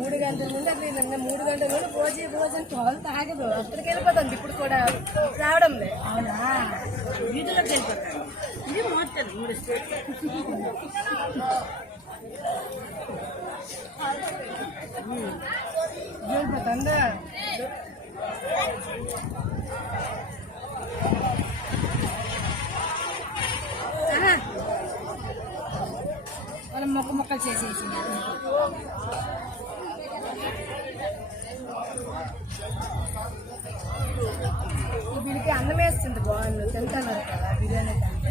3 గంటల నుండి అట్లా 3 గంటల నుండి భోజనం పాలు తాగదు అక్కడికి వెళ్ళిపోతుంది ఇప్పుడు కూడా రావడం లేదు. అవునా, వీధిలోకి వెళ్ళిపోతాడు. ఇది మోస్తుంది 3 స్టేట్ వెళ్ళిపోతుందా. వాళ్ళ మొక్కలు చేసేసి వీడికి అన్నం వేస్తుంది బాగుంది తింటున్నారు కదా బిర్యానీ కంటే.